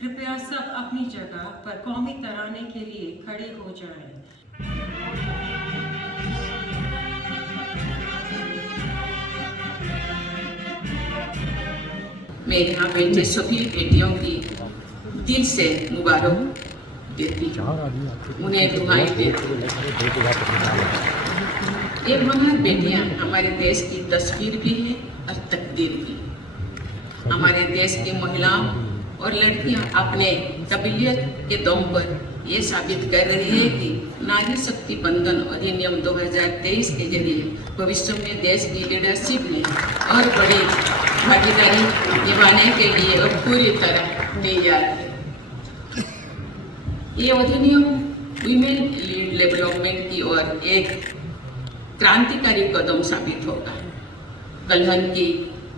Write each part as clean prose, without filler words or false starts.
कृपया सब अपनी जगह पर कौमी तराने के लिए खड़े हो जाएं। मैं यहाँ बैठे सभी बेटियों की दिल से मुबारक देती हूँ, उन्हें दुआएं देती हूँ। ये महान बेटियाँ हमारे देश की तस्वीर भी है और तकदीर भी। हमारे देश की महिलाओं और लड़कियाँ अपने काबिलियत के दम पर ये साबित कर रही है कि नारी शक्ति बंधन अधिनियम 2023 के जरिए भविष्य में देश की लीडरशिप में और बड़ी भागीदारी निभाने के लिए अब पूरी तरह तैयार है। ये अधिनियम वीमेन लीड डेवलपमेंट की ओर एक क्रांतिकारी कदम साबित होगा। कलहन की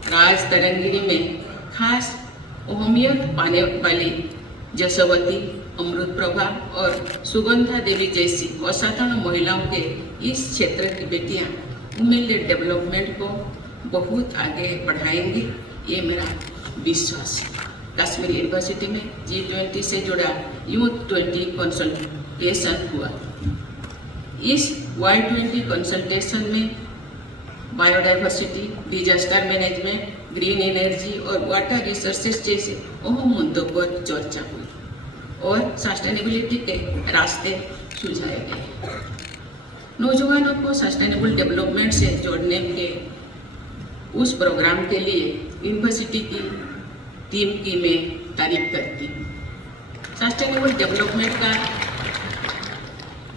राज तरंगिणी में खास अहमियत पाने वाली जसवती, अमृत प्रभा और सुगंधा देवी जैसी असाधारण महिलाओं के इस क्षेत्र की बेटियां वुमेन लेड डेवलपमेंट को बहुत आगे बढ़ाएंगी, ये मेरा विश्वास है। कश्मीर यूनिवर्सिटी में G20 से जुड़ा यूथ 20 कंसल्टेशन हुआ। इस Y20 कंसल्टेशन में biodiversity, disaster management, green energy और वाटर रिसोर्सेज जैसे अहम मुद्दों पर चर्चा हुई और सस्टेनेबिलिटी के रास्ते सुझाए गए। नौजवानों को सस्टेनेबल डेवलपमेंट से जोड़ने के उस प्रोग्राम के लिए यूनिवर्सिटी की टीम की मैं तारीफ करती हूँ। सस्टेनेबल डेवलपमेंट का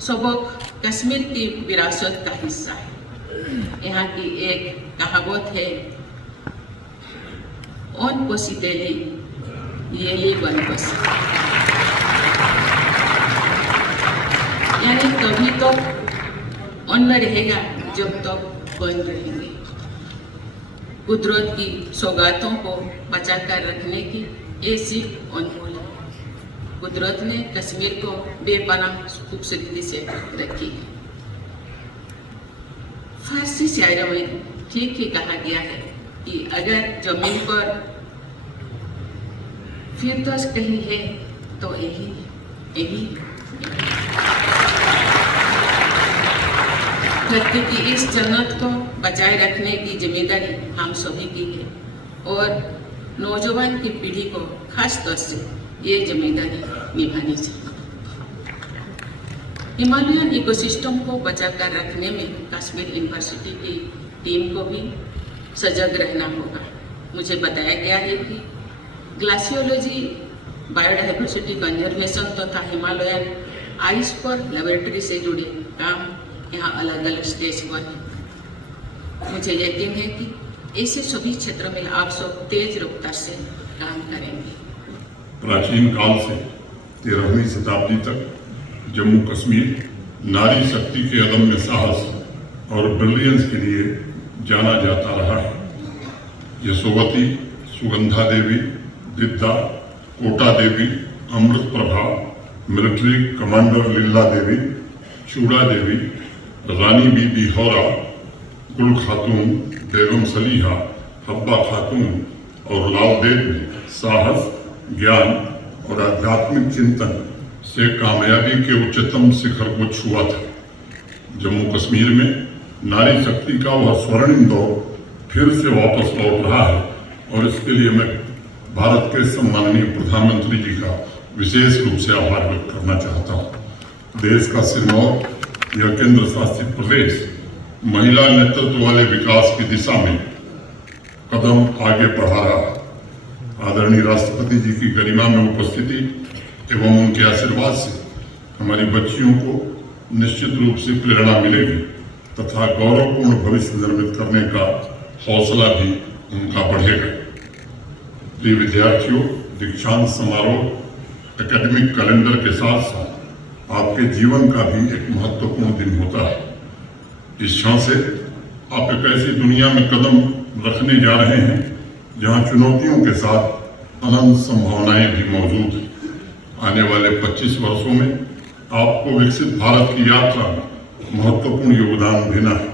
सबक कश्मीर की विरासत का हिस्सा है। यहाँ की एक कहावत है, ऑन पोसिटेली येली वन बस, यानी तभी तो अन्न रहेगा जब तक वन रहेंगे। कुदरत की सौगातों को बचाकर रखने की ये सीख अनमोल है। कुदरत ने कश्मीर को बेपनाह खूबसूरती से रखी है। फारसी शायरों में ठीक ही कहा गया है कि अगर जमीन पर फिरदौस कहीं है तो यही धरती की इस जन्नत को बचाए रखने की जिम्मेदारी हम सभी की है और नौजवान की पीढ़ी को खास तौर से ये जिम्मेदारी निभानी चाहिए। हिमालयन इकोसिस्टम को बचाकर रखने में कश्मीर यूनिवर्सिटी की टीम को भी सजग रहना होगा। मुझे बताया गया है कि ग्लासियोलॉजी, बायोडाइवर्सिटी कंजर्वेशन तथा हिमालयन आइस पर लेबोरेटरी से जुड़े काम यहाँ अलग अलग स्टेज पर है। मुझे यकीन है कि ऐसे सभी क्षेत्रों में आप सब तेज रफ्तार से काम करेंगे। प्राचीन काल से 13वीं शताब्दी तक जम्मू कश्मीर नारी शक्ति के अदम्य साहस और ब्रिलियंस के लिए जाना जाता रहा है। यशोवती, सुगंधा देवी, विद्या, कोटा देवी, अमृत प्रभा, मिलिट्री कमांडर लीला देवी, चूड़ा देवी, रानी बीबी हौरा, गुल खातून, बेगम सलीहा, हब्बा खातून और लाल देव ने साहस, ज्ञान और आध्यात्मिक चिंतन से कामयाबी के उच्चतम शिखर को छुआ था। जम्मू कश्मीर में नारी शक्ति का वह स्वर्णिम दौर फिर से वापस लौट रहा है और इसके लिए मैं भारत के सम्माननीय प्रधानमंत्री जी का विशेष रूप से आभार व्यक्त करना चाहता हूँ। देश का सिरमौर यह केंद्र शासित प्रदेश महिला नेतृत्व वाले विकास की दिशा में कदम आगे बढ़ा रहा है। आदरणीय राष्ट्रपति जी की गरिमा में उपस्थिति एवं उनके आशीर्वाद से हमारी बच्चियों को निश्चित रूप से प्रेरणा मिलेगी तथा गौरवपूर्ण भविष्य निर्मित करने का हौसला भी उनका बढ़ेगा। प्रिय विद्यार्थियों, दीक्षांत समारोह एकेडमिक कैलेंडर के साथ साथ आपके जीवन का भी एक महत्वपूर्ण दिन होता है। इस क्षण से आप एक ऐसी दुनिया में कदम रखने जा रहे हैं जहां चुनौतियों के साथ अनंत संभावनाएं भी मौजूद हैं। आने वाले 25 वर्षों में आपको विकसित भारत की यात्रा में महत्वपूर्ण योगदान देना है।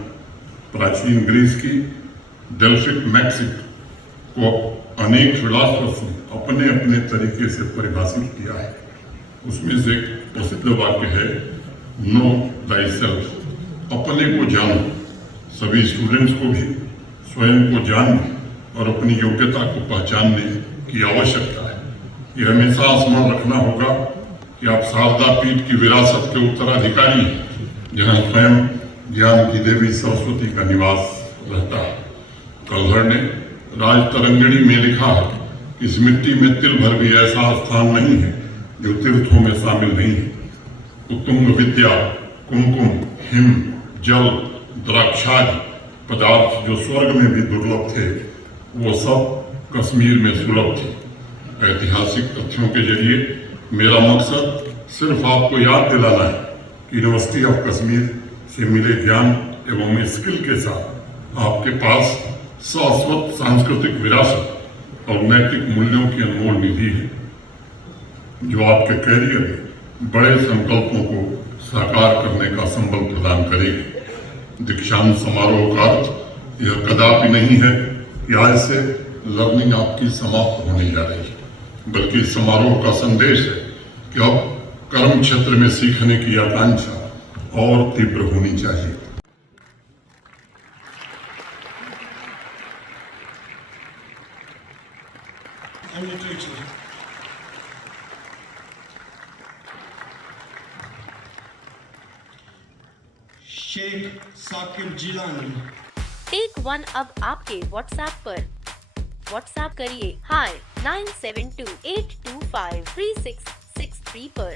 प्राचीन ग्रीस की डेल्फिक मैक्सिक को अनेक फिलोसफर्स ने अपने अपने तरीके से परिभाषित किया है। उसमें से एक प्रसिद्ध वाक्य है, नो दाई सेल्फ, अपने को जानो। सभी स्टूडेंट्स को भी स्वयं को जानने और अपनी योग्यता को पहचानने की आवश्यकता है। ये हमेशा स्मरण रखना होगा कि आप शारदा पीठ की विरासत के उत्तराधिकारी हैं, जहाँ स्वयं ज्ञान की देवी सरस्वती का निवास रहता है। कलहर ने राज तरंगिणी में लिखा है कि इस मिट्टी में तिल भर भी ऐसा स्थान नहीं है जो तीर्थों में शामिल नहीं है। उत्तुंग विद्या, कुमकुम, हिम, जल, द्राक्षादि पदार्थ जो स्वर्ग में भी दुर्लभ थे, वो सब कश्मीर में सुलभ थे। ऐतिहासिक तथ्यों के जरिए मेरा मकसद सिर्फ आपको याद दिलाना है कि यूनिवर्सिटी ऑफ कश्मीर से मिले ज्ञान एवं स्किल के साथ आपके पास शाश्वत सांस्कृतिक विरासत और नैतिक मूल्यों की अनमोल निधि है, जो आपके कैरियर में बड़े संकल्पों को साकार करने का संबल प्रदान करेगी। दीक्षांत समारोह का अर्थ यह कदापि नहीं है कि आज से लर्निंग आपकी समाप्त होने जा रही है, बल्कि इस समारोह का संदेश है कि अब कर्म क्षेत्र में सीखने की आकांक्षा और तीव्र होनी चाहिए। and literature. Shaikh Saqib Jilani. Take one अब आपके व्हाट्सएप पर। व्हाट्सएप करिए हाय 9728253663 पर।